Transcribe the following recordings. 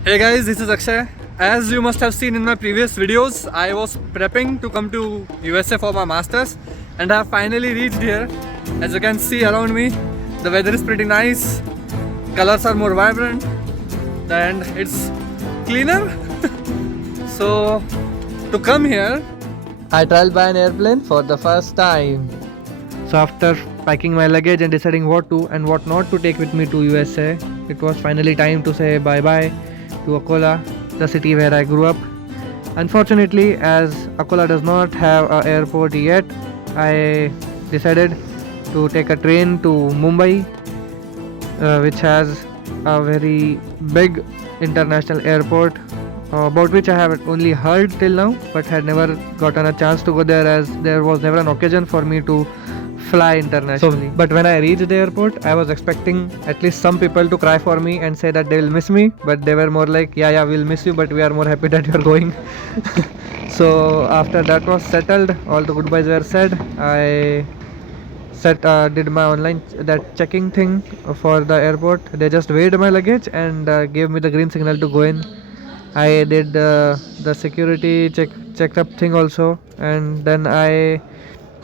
Hey guys, this is Akshay. As you must have seen in my previous videos, I was prepping to come to USA for my masters and I have finally reached here. As you can see around me, the weather is pretty nice, colors are more vibrant and it's cleaner. So to come here, I traveled by an airplane for the first time. So after packing my luggage and deciding what to and what not to take with me to USA, it was finally time to say bye-bye to Akola, the city where I grew up. Unfortunately, as Akola does not have an airport yet, I decided to take a train to Mumbai, which has a very big international airport, about which I have only heard till now, but had never gotten a chance to go there as there was never an occasion for me to fly internationally. So, but when I reached the airport, I was expecting at least some people to cry for me and say that they will miss me, but they were more like, yeah, we'll miss you, but we are more happy that you're going. So after that was settled, all the goodbyes were said, I did my online that checking thing for the airport. They just weighed my luggage and gave me the green signal to go in. I did the security checked up thing also, and then I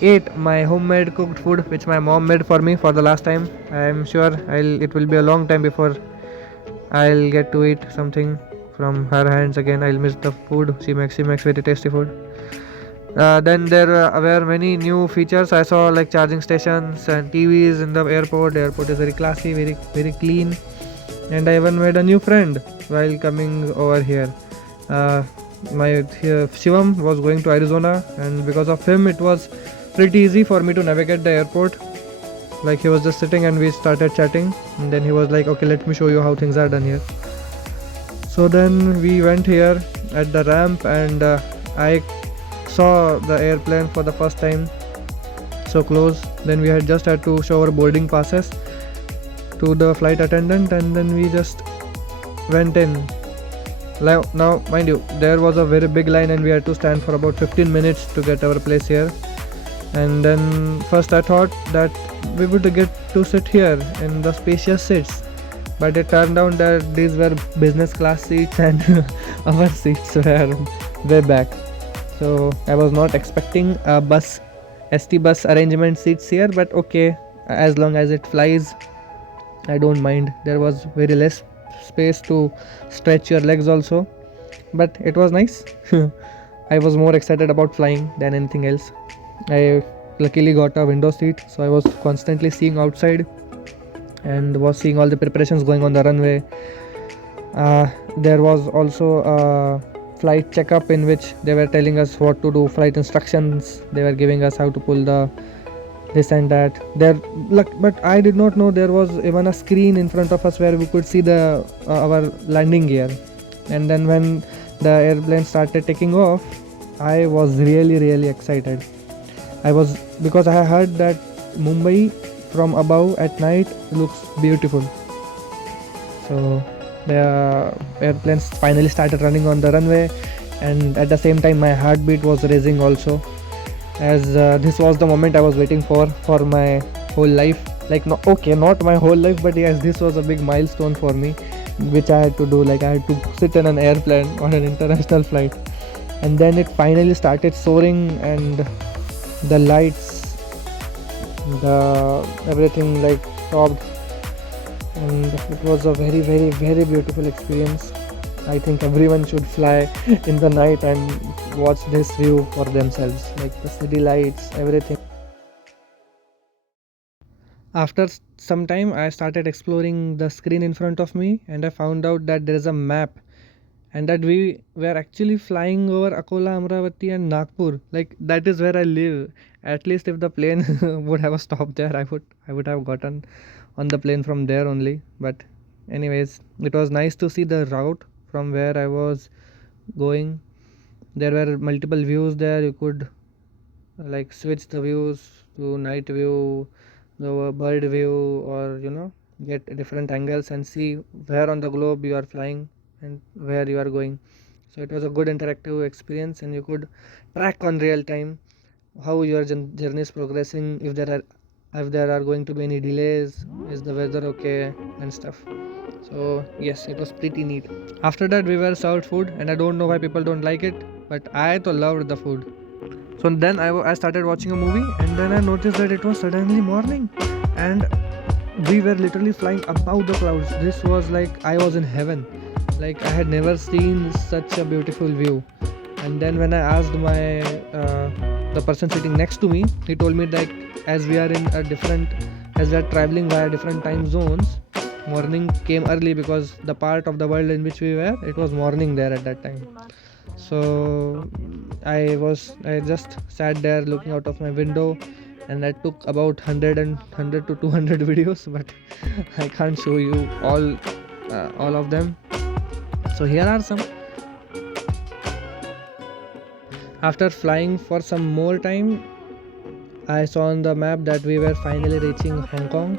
ate my homemade cooked food which my mom made for me for the last time. I am sure it will be a long time before I'll get to eat something from her hands again. I'll miss the food. She makes very tasty food. Then there were many new features. I saw like charging stations and TVs in the airport. The airport is very classy, very clean, and I even made a new friend while coming over here. My Shivam was going to Arizona, and because of him, it was pretty easy for me to navigate the airport. Like he was just sitting and we started chatting, and then he was like, okay, let me show you how things are done here. So then we went here at the ramp, and I saw the airplane for the first time so close. Then we had to show our boarding passes to the flight attendant, and then we just went in. Now mind you, there was a very big line and we had to stand for about 15 minutes to get our place here. And then first I thought that we would get to sit here in the spacious seats, but it turned out that these were business class seats and our seats were way back. So I was not expecting a ST bus arrangement seats here, but okay, as long as it flies, I don't mind. There was very less space to stretch your legs also, but it was nice. I was more excited about flying than anything else. I luckily got a window seat, so I was constantly seeing outside and was seeing all the preparations going on the runway. There was also a flight checkup in which they were telling us what to do, flight instructions. They were giving us how to pull the this and that. But I did not know there was even a screen in front of us where we could see the our landing gear. And then when the airplane started taking off, I was really excited. Because I heard that Mumbai from above at night looks beautiful. So the airplanes finally started running on the runway, and at the same time my heartbeat was raising also, as this was the moment I was waiting for my whole life. Like, no, okay, not my whole life, but yes, this was a big milestone for me, which I had to do. Like, I had to sit in an airplane on an international flight, and then it finally started soaring, and the lights, everything like stopped, and it was a very beautiful experience. I think everyone should fly in the night and watch this view for themselves, like the city lights, everything. After some time, I started exploring the screen in front of me, and I found out that there is a map, and that we were actually flying over Akola, Amravati, and Nagpur. Like, that is where I live. At least if the plane would have stopped there, I would have gotten on the plane from there only. But anyways, it was nice to see the route from where I was going. There were multiple views there. You could like switch the views to night view, the bird view, or get different angles and see where on the globe you are flying and where you are going. So it was a good interactive experience, and you could track on real time how your journey is progressing, if there are if there are going to be any delays, is the weather okay and stuff. So yes, it was pretty neat. After that we were served food, and I don't know why people don't like it, but I though loved the food. So then I started watching a movie, and then I noticed that it was suddenly morning, and we were literally flying above the clouds. This was like I was in heaven. Like I had never seen such a beautiful view. And then when I asked my the person sitting next to me, he told me that as we are in a different, as we are traveling via different time zones, morning came early because the part of the world in which we were, it was morning there at that time. So I just sat there looking out of my window, and I took about 100 to 200 videos, but I can't show you all of them. So here are some. After flying for some more time, I saw on the map that we were finally reaching Hong Kong.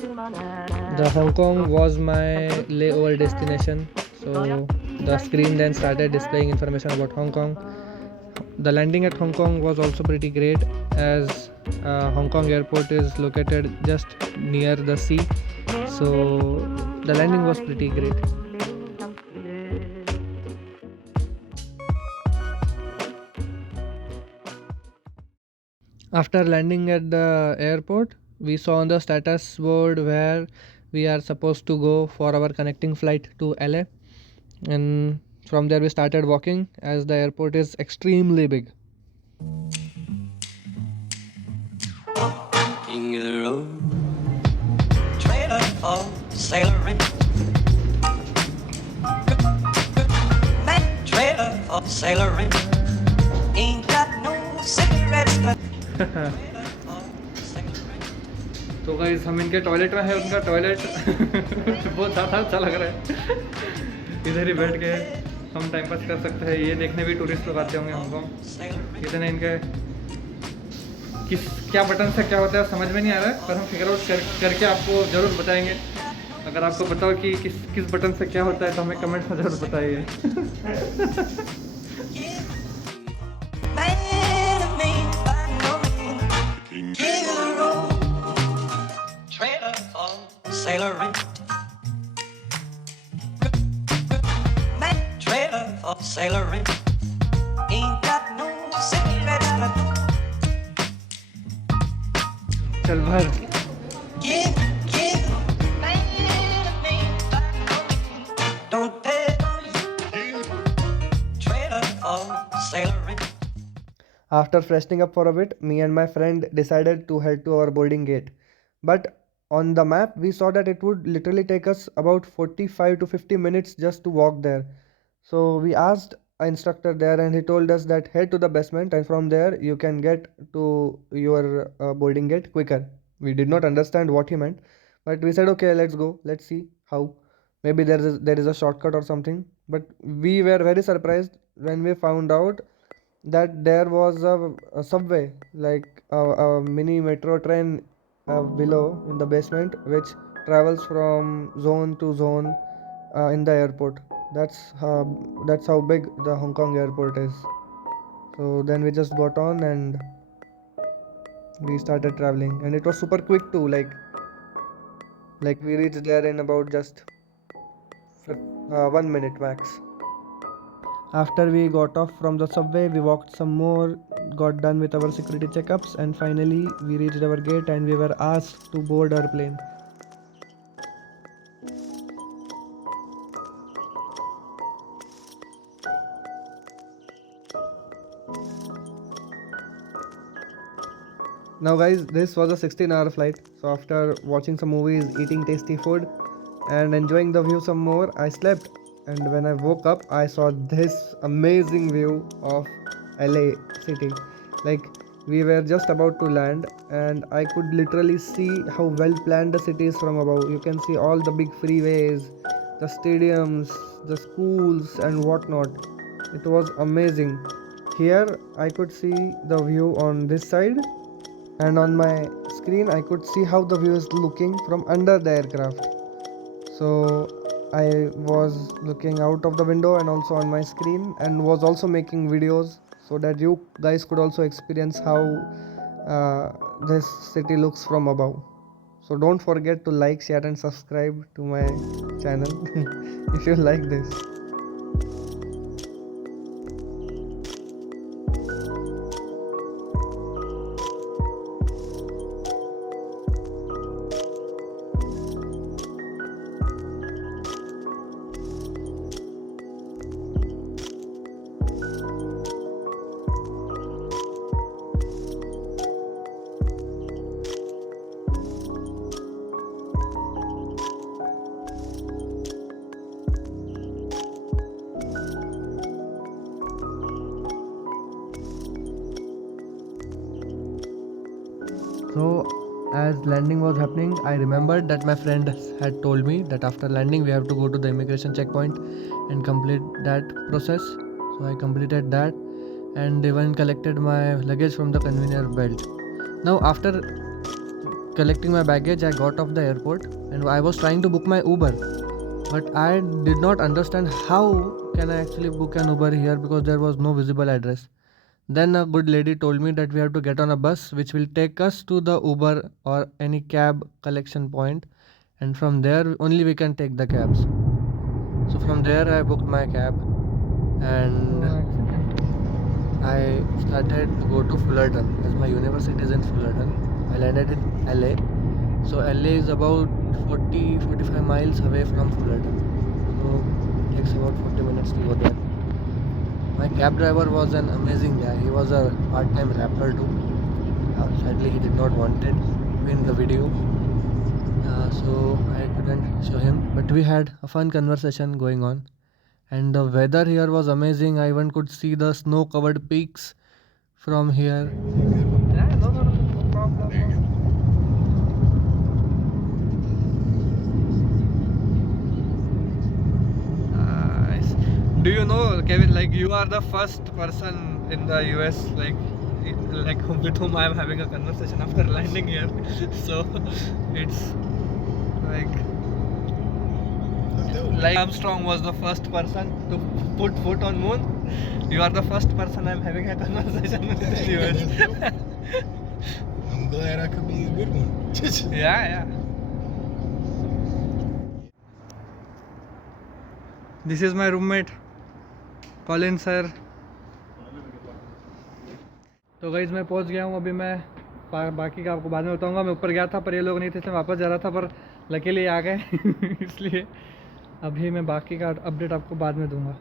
The Hong Kong was my layover destination, so the screen then started displaying information about Hong Kong. The landing at Hong Kong was also pretty great, as Hong Kong airport is located just near the sea, so the landing was pretty great. After landing at the airport, we saw on the status board where we are supposed to go for our connecting flight to LA, and from there we started walking as the airport is extremely big. King of the road, trailer for sailoring, man trailer for sailoring, ain't got no cigarettes but तो guys हम इनके toilet में है, उनका toilet बहुत ज़्यादा अच्छा लग रहा है। इधर ही बैठ के हम टाइम पास कर सकते हैं। ये देखने भी टूरिस्ट लोग आते होंगे हांगकॉन्ग। इतने इनके क्या बटन से क्या होता है समझ में नहीं आ रहा है, पर हम फिगर आउट करके आपको ज़रूर बताएंगे। अगर आपको पता हो कि किस बटन से क्या होता है तो हमें कमेंट्स में ज़रूर बताइए। Sailoring, man trailer for sailoring, ain't got no cigarettes left. चल भर। Don't pay trailer for sailoring. After freshening up for a bit, me and my friend decided to head to our boarding gate, but on the map we saw that it would literally take us about 45 to 50 minutes just to walk there. So we asked an instructor there, and he told us that head to the basement and from there you can get to your boarding gate quicker. We did not understand what he meant, but we said okay, let's go, let's see how, maybe there is a shortcut or something. But we were very surprised when we found out that there was a subway, like a mini metro train below in the basement, which travels from zone to zone in the airport. That's how big the Hong Kong airport is. So then we just got on and we started traveling, and it was super quick too. Like we reached there in about just 1 minute max. After we got off from the subway, we walked some more, got done with our security checkups, and finally we reached our gate and we were asked to board our plane. Now guys, this was a 16-hour flight. So after watching some movies, eating tasty food and enjoying the view some more, I slept. And when I woke up, I saw this amazing view of LA city. Like we were just about to land and I could literally see how well planned the city is from above. You can see all the big freeways, the stadiums, the schools and whatnot. It was amazing. Here I could see the view on this side, and on my screen I could see how the view is looking from under the aircraft. So I was looking out of the window and also on my screen, and was also making videos so that you guys could also experience how this city looks from above. So don't forget to like, share and subscribe to my channel if you like this. So as landing was happening, I remembered that my friend had told me that after landing we have to go to the immigration checkpoint and complete that process. So I completed that and even collected my luggage from the conveyor belt. Now after collecting my baggage, I got off the airport and I was trying to book my Uber, but I did not understand how can I actually book an Uber here because there was no visible address. Then a good lady told me that we have to get on a bus which will take us to the Uber or any cab collection point, and from there only we can take the cabs. So from there I booked my cab and I started to go to Fullerton as my university is in Fullerton. I landed in LA. So LA is about 40-45 miles away from Fullerton. So it takes about 40 minutes to go there. My cab driver was an amazing guy. He was a part-time rapper too. Sadly, he did not want it in the video, so I couldn't show him. But we had a fun conversation going on, and the weather here was amazing. I even could see the snow-covered peaks from here. Yeah, no problem. There you go. Do you know, Kevin, like you are the first person in the US like with whom I am having a conversation after landing here. So it's like Armstrong was the first person to put foot on moon. You are the first person I am having a conversation with in the US. I'm glad I could be a good one. Yeah. This is my roommate, Colin sir. तो guys मैं पहुंच गया हूं। अभी मैं बाकी का आपको बाद में बताऊंगा। मैं ऊपर गया था पर ये लोग नहीं थे, इसलिए वापस जा रहा था, पर लकीली आ गए इसलिए अभी मैं बाकी का अपडेट आपको बाद में दूंगा।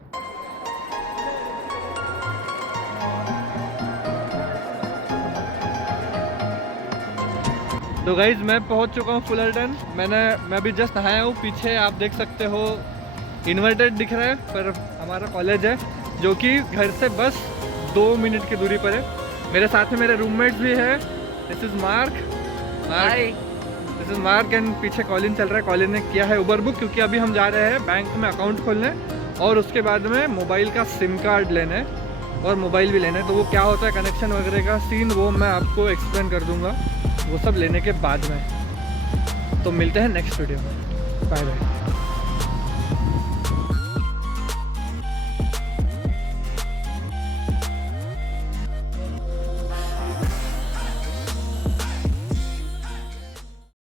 तो गाइस मैं पहुंच चुका हूं फुलरटन। मैं अभी जस्ट नहाया हूं। पीछे आप देख सकते हो इन्वर्टेड दिख रहा है, पर हमारा कॉलेज है जो कि घर से बस 2 मिनट की दूरी पर है। मेरे साथ में मेरे रूममेट्स भी है। दिस इज़ मार्क एंड पीछे कॉलिन चल रहा है। कॉलिन ने किया है उबर बुक, क्योंकि अभी हम जा रहे हैं बैंक में अकाउंट खोलने और उसके बाद में मोबाइल का सिम कार्ड लेने और मोबाइल भी लेने। तो वो क्या होता है कनेक्शन वगैरह का सीन, वो मैं आपको एक्सप्लेन कर दूँगा वो सब लेने के बाद में। तो मिलते हैं नेक्स्ट वीडियो में। Bye bye.